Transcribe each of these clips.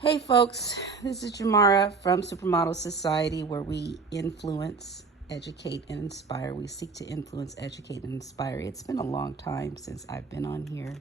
Hey folks, this is Jamara from Supermodel Society, where we influence, educate, and inspire. We seek to influence, educate, and inspire. It's been a long time since I've been on here,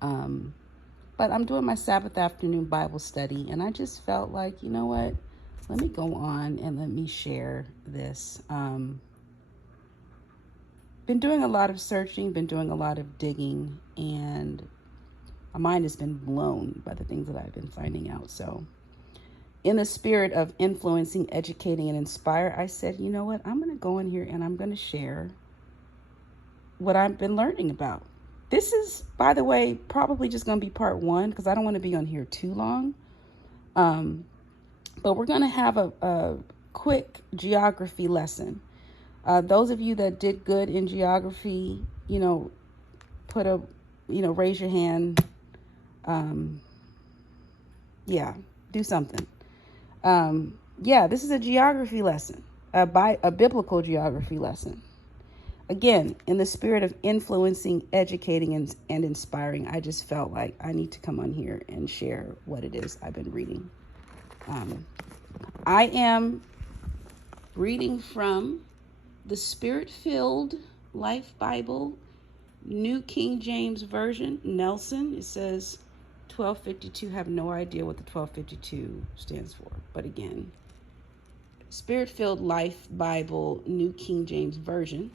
but I'm doing my Sabbath afternoon Bible study, and I just felt like, you know what? Let me go on and let me share this. Been doing a lot of searching, been doing a lot of digging, and my mind has been blown by the things that I've been finding out. So in the spirit of influencing, educating, and inspire, I said, you know what? I'm going to go in here and I'm going to share what I've been learning about. This is, by the way, probably just going to be part one because I don't want to be on here too long. But we're going to have a quick geography lesson. Those of you that did good in geography, raise your hand. Do something. This is a geography lesson, a biblical geography lesson. Again, in the spirit of influencing, educating, and inspiring, I just felt like I need to come on here and share what it is I've been reading. I am reading from the Spirit-Filled Life Bible, New King James Version, Nelson. It says 1252. Have no idea what the 1252 stands for. But again, Spirit-Filled Life Bible, New King James Version.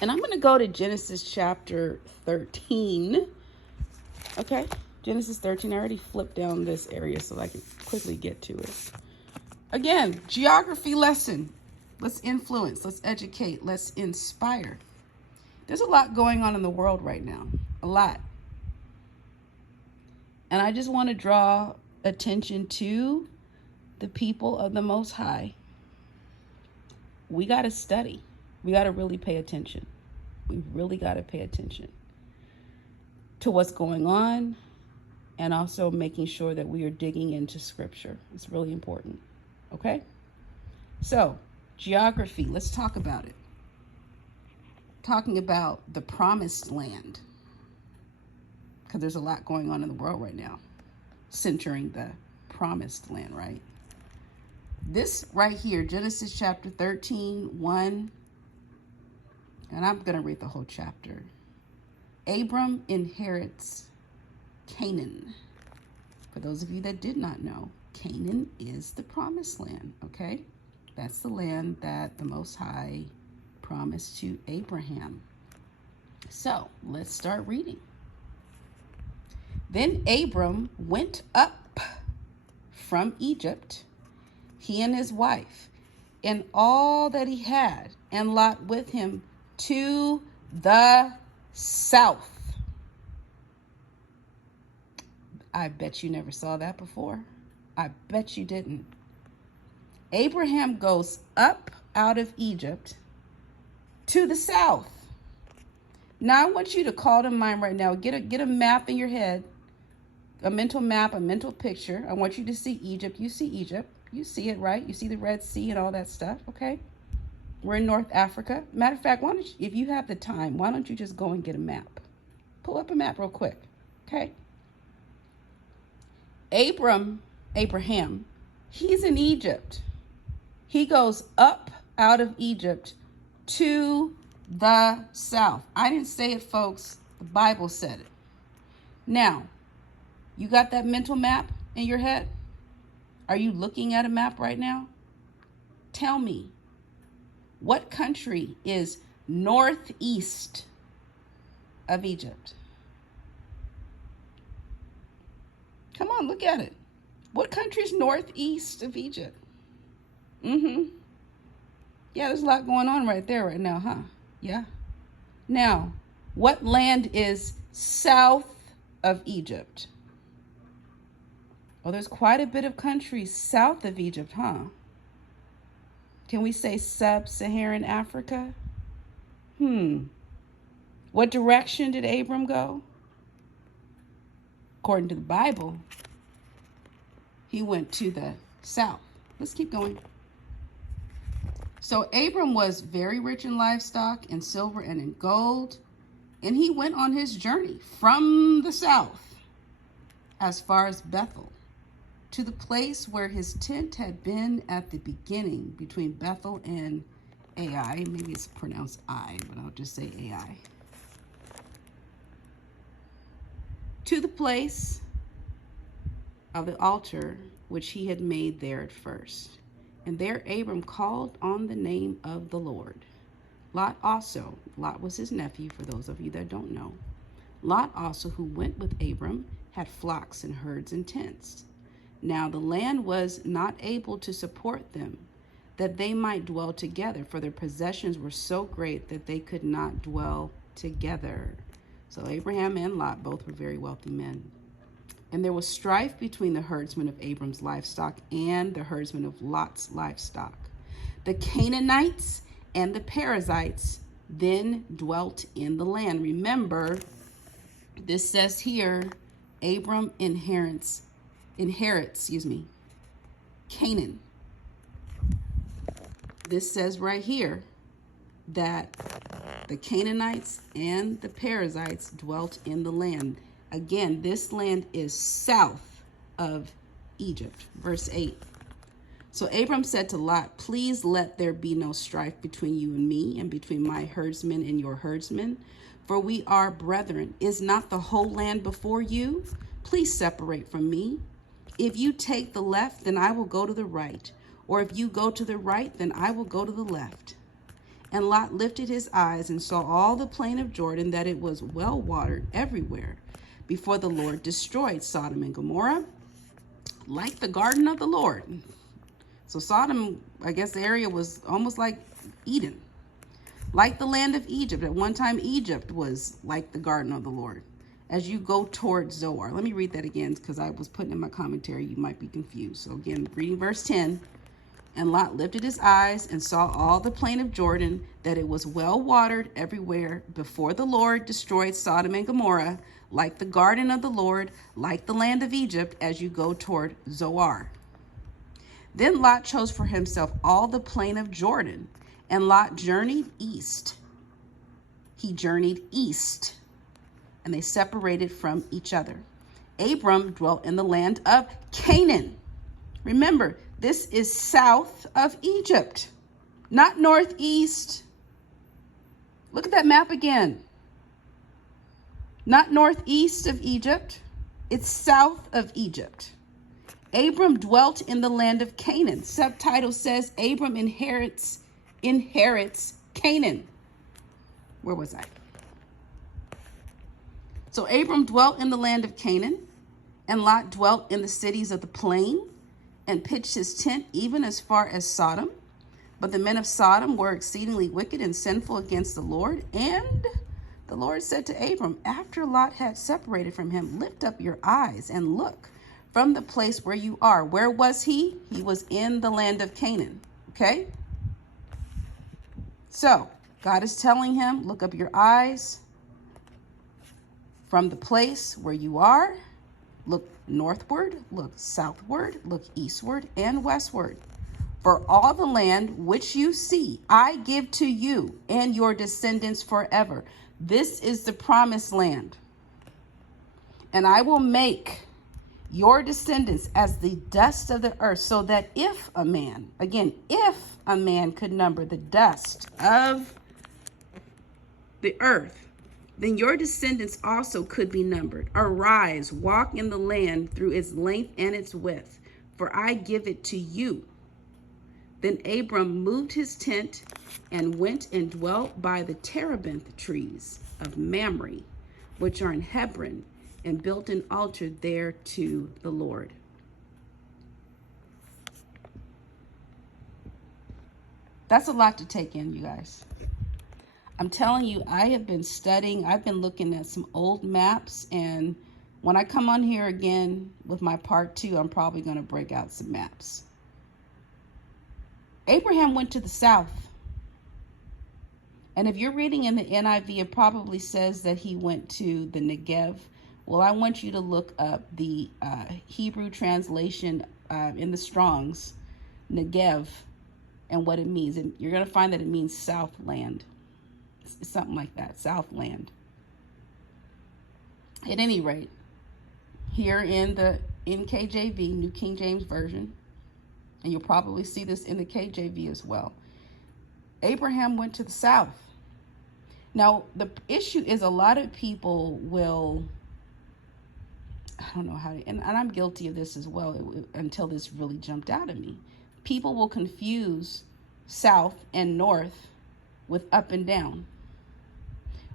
And I'm going to go to Genesis chapter 13. Okay, Genesis 13. I already flipped down this area so I can quickly get to it. Again, geography lesson. Let's influence, let's educate, let's inspire. There's a lot going on in the world right now, a lot. And I just want to draw attention to the people of the Most High. We got to study. We got to really pay attention. We really got to pay attention to what's going on, and also making sure that we are digging into scripture. It's really important. Okay? So, geography, let's talk about it. Talking about the promised land, because there's a lot going on in the world right now, centering the promised land, right? This right here, Genesis chapter 13, 1, and I'm going to read the whole chapter. Abram inherits Canaan. For those of you that did not know, Canaan is the promised land, okay? That's the land that the Most High promised to Abraham. So let's start reading. Then Abram went up from Egypt, he and his wife, and all that he had, and Lot with him, to the south. I bet you never saw that before. I bet you didn't. Abraham goes up out of Egypt to the south. Now I want you to call to mind right now. Get a map in your head, a mental map, a mental picture. I want you to see Egypt. You see Egypt. You see it, right? You see the Red Sea and all that stuff, okay? We're in North Africa. Matter of fact, why don't you, if you have the time, why don't you just go and get a map? Pull up a map real quick, okay? Abraham, he's in Egypt. He goes up out of Egypt to the south. I didn't say it, folks. The Bible said it. Now, you got that mental map in your head? Are you looking at a map right now? Tell me, what country is northeast of Egypt? Come on, look at it. What country is northeast of Egypt? Yeah, there's a lot going on right there right now, huh? Yeah. Now, what land is south of Egypt? Oh, there's quite a bit of countries south of Egypt, huh? Can we say sub-Saharan Africa? What direction did Abram go? According to the Bible, he went to the south. Let's keep going. So Abram was very rich in livestock, in silver, and in gold. And he went on his journey from the south as far as Bethel. to the place where his tent had been at the beginning between Bethel and Ai. Maybe it's pronounced I, but I'll just say Ai. To the place of the altar which he had made there at first. And there Abram called on the name of the Lord. Lot also, Lot was his nephew, for those of you that don't know. Lot also, who went with Abram, had flocks and herds and tents. Now the land was not able to support them, that they might dwell together, for their possessions were so great that they could not dwell together. So Abraham and Lot both were very wealthy men. And there was strife between the herdsmen of Abram's livestock and the herdsmen of Lot's livestock. The Canaanites and the Perizzites then dwelt in the land. Remember, this says here, Abram inherits, Canaan. This says right here that the Canaanites and the Perizzites dwelt in the land. Again, this land is south of Egypt. Verse 8. So Abram said to Lot, please let there be no strife between you and me, and between my herdsmen and your herdsmen, for we are brethren. Is not the whole land before you? Please separate from me. If you take the left, then I will go to the right. Or if you go to the right, then I will go to the left. And Lot lifted his eyes and saw all the plain of Jordan, that it was well watered everywhere, before the Lord destroyed Sodom and Gomorrah, like the garden of the Lord. So Sodom, I guess the area was almost like Eden, like the land of Egypt. At one time, Egypt was like the garden of the Lord, as you go towards Zoar. Let me read that again, because I was putting in my commentary. You might be confused. So again, reading verse 10. And Lot lifted his eyes and saw all the plain of Jordan, that it was well watered everywhere, before the Lord destroyed Sodom and Gomorrah, like the garden of the Lord, like the land of Egypt, as you go toward Zoar. Then Lot chose for himself all the plain of Jordan, and Lot journeyed east. He journeyed east, and they separated from each other. Abram dwelt in the land of Canaan. Remember, this is south of Egypt, not northeast. Look at that map again. Not northeast of Egypt, it's south of Egypt. Abram dwelt in the land of Canaan. Subtitle says Abram inherits Canaan. Where was I? So Abram dwelt in the land of Canaan, and Lot dwelt in the cities of the plain, and pitched his tent even as far as Sodom. But the men of Sodom were exceedingly wicked and sinful against the Lord. And the Lord said to Abram, after Lot had separated from him, lift up your eyes and look from the place where you are. Where was he? He was in the land of Canaan. Okay? So God is telling him, look up your eyes from the place where you are. Look northward, look southward, look eastward and westward. For all the land which you see, I give to you and your descendants forever. This is the promised land. And I will make your descendants as the dust of the earth, so that if a man, again, if a man could number the dust of the earth, then your descendants also could be numbered. Arise, walk in the land through its length and its width, for I give it to you. Then Abram moved his tent and went and dwelt by the terebinth trees of Mamre, which are in Hebron, and built an altar there to the Lord. That's a lot to take in, you guys. I'm telling you, I have been studying. I've been looking at some old maps, and when I come on here again with my part 2, I'm probably going to break out some maps. Abraham went to the south. And if you're reading in the NIV, it probably says that he went to the Negev. Well, I want you to look up the Hebrew translation in the Strong's, Negev, and what it means. And you're going to find that it means Southland. It's something like that, Southland. At any rate, here in the NKJV, New King James Version, and you'll probably see this in the KJV as well. Abraham went to the south. Now, the issue is a lot of people will, I don't know how to, and I'm guilty of this as well until this really jumped out at me. People will confuse south and north with up and down.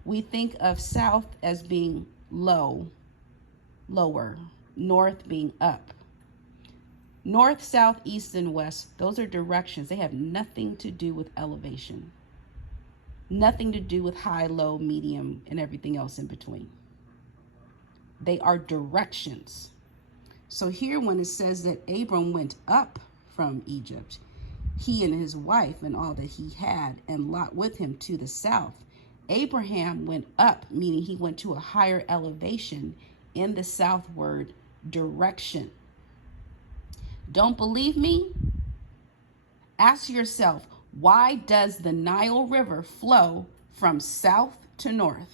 We think of south as being low, lower, north being up. North, south, east, and west, those are directions. They have nothing to do with elevation. Nothing to do with high, low, medium, and everything else in between. They are directions. So here when it says that Abram went up from Egypt, he and his wife and all that he had, and Lot with him to the south. Abraham went up, meaning he went to a higher elevation in the southward direction. Don't believe me? Ask yourself, why does the Nile River flow from south to north?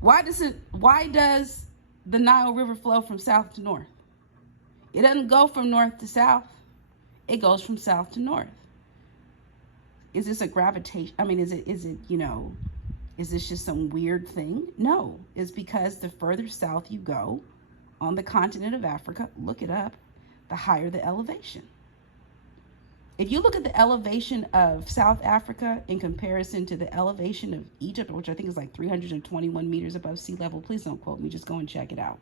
Why does the Nile River flow from south to north? It doesn't go from north to south. It goes from south to north. Is this a gravitation? I mean, is it, is this just some weird thing? No, it's because the further south you go on the continent of Africa, look it up, the higher the elevation. If you look at the elevation of South Africa in comparison to the elevation of Egypt, which I think is like 321 meters above sea level, please don't quote me, just go and check it out.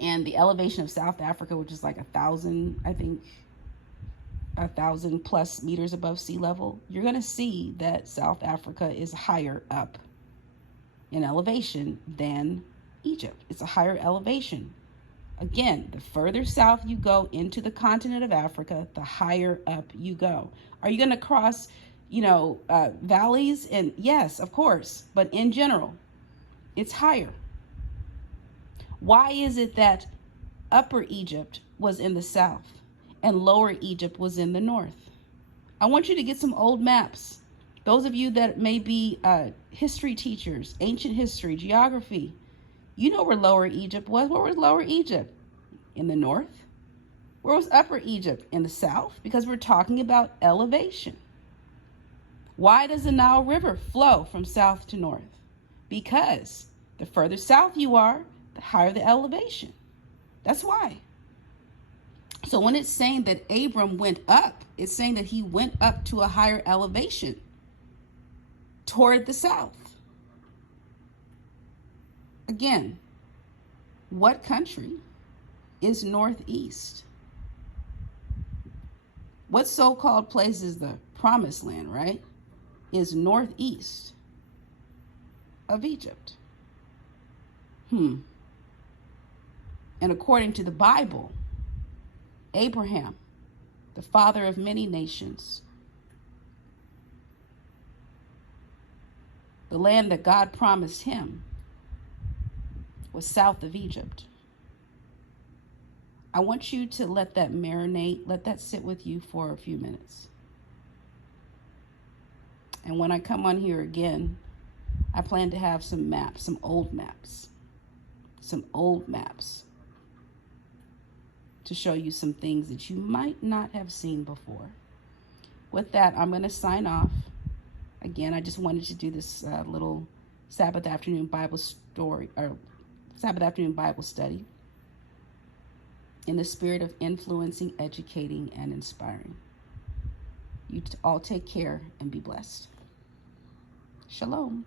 And the elevation of South Africa, which is like 1,000, I think, 1,000 plus meters above sea level, you're going to see that South Africa is higher up in elevation than Egypt. It's a higher elevation. Again, the further south you go into the continent of Africa, the higher up you go. Are you going to cross, valleys? And yes, of course. But in general, it's higher. Why is it that Upper Egypt was in the south and Lower Egypt was in the north? I want you to get some old maps. Those of you that may be history teachers, ancient history, geography, you know where Lower Egypt was. Where was Lower Egypt? In the north. Where was Upper Egypt? In the south, because we're talking about elevation. Why does the Nile River flow from south to north? Because the further south you are, the higher the elevation. That's why. So when it's saying that Abram went up, it's saying that he went up to a higher elevation toward the south. Again, what country is northeast? What so-called place is the promised land, right? Is northeast of Egypt. And according to the Bible, Abraham, the father of many nations, the land that God promised him was south of Egypt. I want you to let that marinate, let that sit with you for a few minutes. And when I come on here again, I plan to have some maps, some old maps to show you some things that you might not have seen before. With that, I'm going to sign off. Again, I just wanted to do this little Sabbath afternoon Bible study in the spirit of influencing, educating, and inspiring. You all take care and be blessed. Shalom.